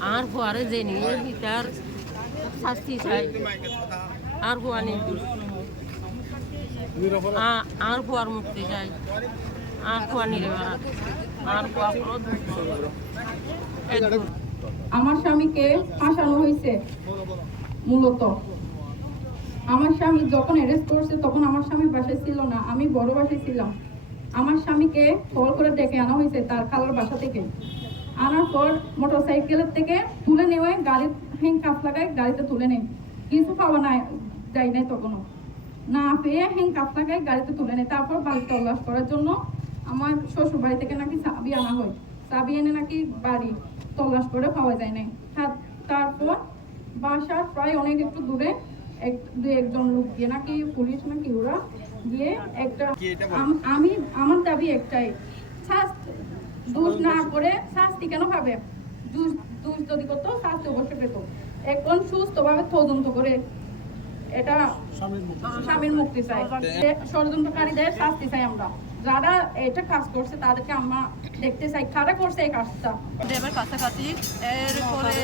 আর ফুয়ারে যে নিয়ে তার শাস্তি চাই। আর নির্দোষ আ- আর ফুয়ার মুক্তি চাই। আর নির্বাণ আর আমার স্বামীকে ফাঁসানো হয়েছে, মূলত। আমার স্বামী যখন অ্যারেস্ট করছে, তখন আমার স্বামী বাসায় ছিল না। আমি বড় বাসায় ছিলাম। আমার স্বামীকে কল করে ডেকে আনা হয়েছে তার খালার বাসা থেকে। আনার পর মোটর সাইকেলের থেকে তুলে নেওয়ায় গাড়ির হ্যাং কাপ লাগায় গাড়িতে তুলে নেয়। কিছু পাওয়া নাই যায় নাই তখনও। না পেয়ে হ্যাং কাপ লাগায় গাড়িতে তুলে নেয়। তারপর বাড়ি তল্লাশ করার জন্য আমার শ্বশুর বাড়ি থেকে নাকি চাবি আনা হয়। চাবি এনে নাকি বাড়ি তল্লাশ করে পাওয়া যায় নাই। তার- তারপর বাসার প্রায় অনেক একটু দূরে এক দু একজন লোক গিয়ে নাকি পুলিশ নাকি ওরা গিয়ে একটা আমি আমার দাবি একটাই। দোষ না করে শাস্তি কেন পাবে? দোষ দোষ যদি করতো শাস্তি অবশ্যই পেত। এখন সুস্থভাবে তদন্ত করে এটা স্বামীর মুক্তি চাই। ষড়যন্ত্রকারীদের শাস্তি চাই আমরা। যারা এটা কাজ করছে তাদেরকে আমরা দেখতে চাই। কারা করছে এই কাজটা? ড্যামের কাছাকাছি। এরপরে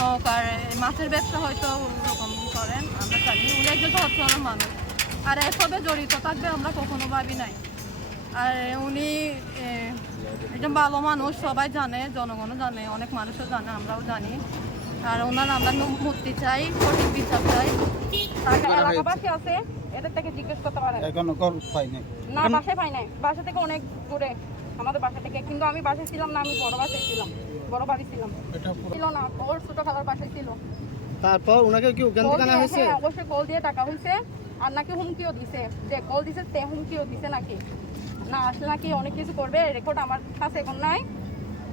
নৌকার মাছের ব্যবসা হয়তো ওরকম করেন আমরা জানি। উনি একজন সচ্ছল মানুষ। আর এসবে জড়িত থাকবে আমরা কখনো ভাবি নাই। আর উনি একজন ভালো মানুষ সবাই জানে জনগণও জানে অনেক মানুষও জানে আমরাও জানি। আর ওনার আমরা মুক্তি চাই সঠিক বিচার চাই। এলাকাবাসী আছে এদের থেকে জিজ্ঞেস করতে পারেন। এখনও কর পাইনি না বাসায় পাই নাই। বাসা থেকে অনেক দূরে আমাদের বাসা থেকে। কিন্তু আমি বাসায় ছিলাম না আমি বড় বাসায় ছিলাম বড় বাড়ি ছিলাম। ছিল না ওর ছোট খালার বাসায় ছিল। তারপর ওনাকে কি ওখান থেকে আনা হয়েছে? হ্যাঁ, অবশ্যই কল দিয়ে টাকা হয়েছে। আর নাকি হুমকিও দিছে। যে কল দিছে তে হুমকিও দিছে নাকি? না আসলে নাকি অনেক কিছু করবে রেকর্ড আমার কাছে এখন নাই।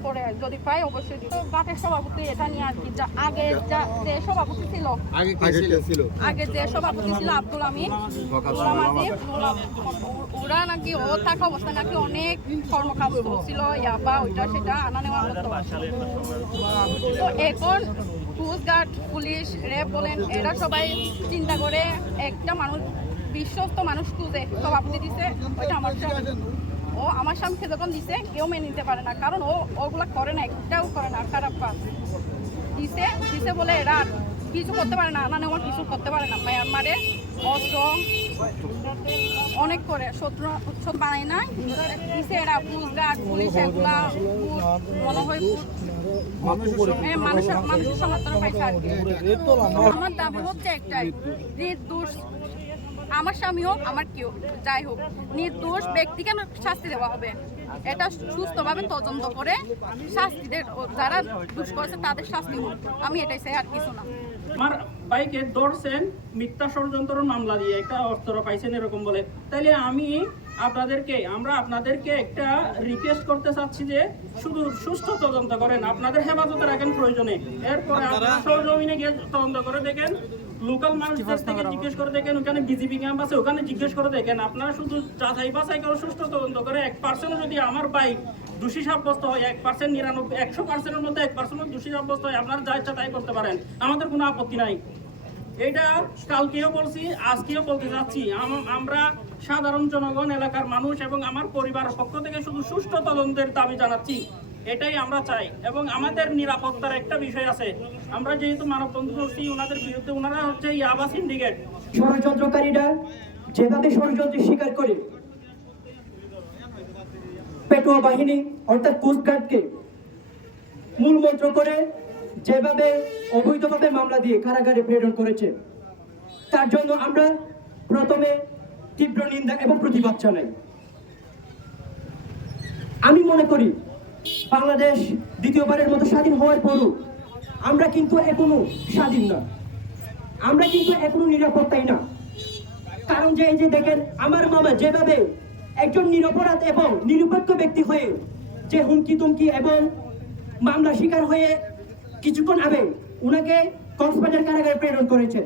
পরে যদি পাই অবশ্যই দিব। বাটের সভাপতি এটা নিয়ে আর কি যা আগে যা যে সভাপতি ছিল আগে কে ছিল? আগে যে সভাপতি ছিল আব্দুল আমিন গোলাম আজিম, ও- ওরা নাকি ও থাকা অবস্থা নাকি অনেক কর্মকাণ্ড ছিল ইয়াবা ওইটা সেটা আনা নেওয়ার মতো। তো এখন কোস্টগার্ড পুলিশ র্যাব বলেন এরা সবাই চিন্তা করে একটা মানুষ বিশ্বস্ত মানুষ খুঁজে সভাপতি দিছে, ওইটা আমার স্বামী। ও আমার স্বামীকে যখন দিছে, কেউ মেনে নিতে পারে না, কারণ ও ওগুলা করে না, একটাও করে না খারাপ কাজ। দিছে দিছে বলে এরা কিছু করতে পারে না আনা নেওয়ার কিছু করতে পারে না। মায়ানমারে অস্ত্র, অনেক করে, শত্রু শত্রু বানায় না। দিছে এরা পুলিশ পুলিশ, এগুলা মনে হয় মানুষের মানুষের সমর্থন পাইছে আর কি। আমার দাবি হচ্ছে একটাই নির্দোষ আমার স্বামী হোক আমার কেউ যাই হোক নির্দোষ ব্যক্তিকে শাস্তি দেওয়া হবে। এটা সুস্থভাবে তদন্ত করে শাস্তি যারা দুষ করেছে তাদের শাস্তি হোক। আমি এটাই চাই আর কিছু না। আমার বাইকে ধরছেন মিথ্যা ষড়যন্ত্র মামলা দিয়ে একটা অস্ত্র পাইছেন এরকম বলে। তাইলে আমি আপনাদেরকে আমরা আপনাদেরকে একটা রিকোয়েস্ট করতে চাচ্ছি যে শুধু সুস্থ তদন্ত করেন। আপনাদের হেফাজতে রাখেন প্রয়োজনে। এরপরে আপনারা সরজমিনে গিয়ে তদন্ত করে দেখেন। লোকাল মানুষদের থেকে জিজ্ঞেস করে দেখেন ওখানে বিজেপি ক্যাম্প আছে ওখানে জিজ্ঞেস করে দেখেন আপনারা শুধু যাচাই বাছাই করে সুস্থ তদন্ত করে এক পার্সেন্ট যদি আমার বাইক দোষী সাব্যস্ত হয় এক পার্সেন্ট নিরানব্বই একশো পার্সেন্টের মধ্যে এক পার্সেন্ট দোষী সাব্যস্ত হয় আপনারা যা ইচ্ছা তাই করতে পারেন। আমাদের কোনো আপত্তি নাই। এটা কালকেও বলছি আজকেও বলতে যাচ্ছি আমরা সাধারণ জনগণ এলাকার মানুষ এবং আমার পরিবার পক্ষ থেকে শুধু সুষ্ঠু তদন্তের দাবি জানাচ্ছি। এটাই আমরা চাই। এবং আমাদের নিরাপত্তার একটা বিষয় আছে। আমরা যেহেতু মানববন্ধু করছি ওনাদের বিরুদ্ধে ওনারা হচ্ছে ইয়াবা সিন্ডিকেট ষড়যন্ত্রকারীরা যেভাবে ষড়যন্ত্রের স্বীকার করে পেটোয়া বাহিনী অর্থাৎ কোস্টগার্ডকে মূল মন্ত্র করে যেভাবে অবৈধভাবে মামলা দিয়ে কারাগারে প্রেরণ করেছে, তার জন্য আমরা প্রথমে তীব্র নিন্দা এবং প্রতিবাদ জানাই। আমি মনে করি বাংলাদেশ দ্বিতীয়বারের মতো স্বাধীন হওয়ার পরও আমরা কিন্তু এখনও স্বাধীন না আমরা কিন্তু এখনও নিরাপত্তাই না। কারণ যে এই যে দেখেন, আমার মামা যেভাবে একজন নিরপরাধ এবং নিরপেক্ষ ব্যক্তি হয়ে যে হুমকি তুমকি এবং মামলা শিকার হয়ে কিছুক্ষণ আগে উনাকে কক্সবাজার কারাগারে প্রেরণ করেছেন।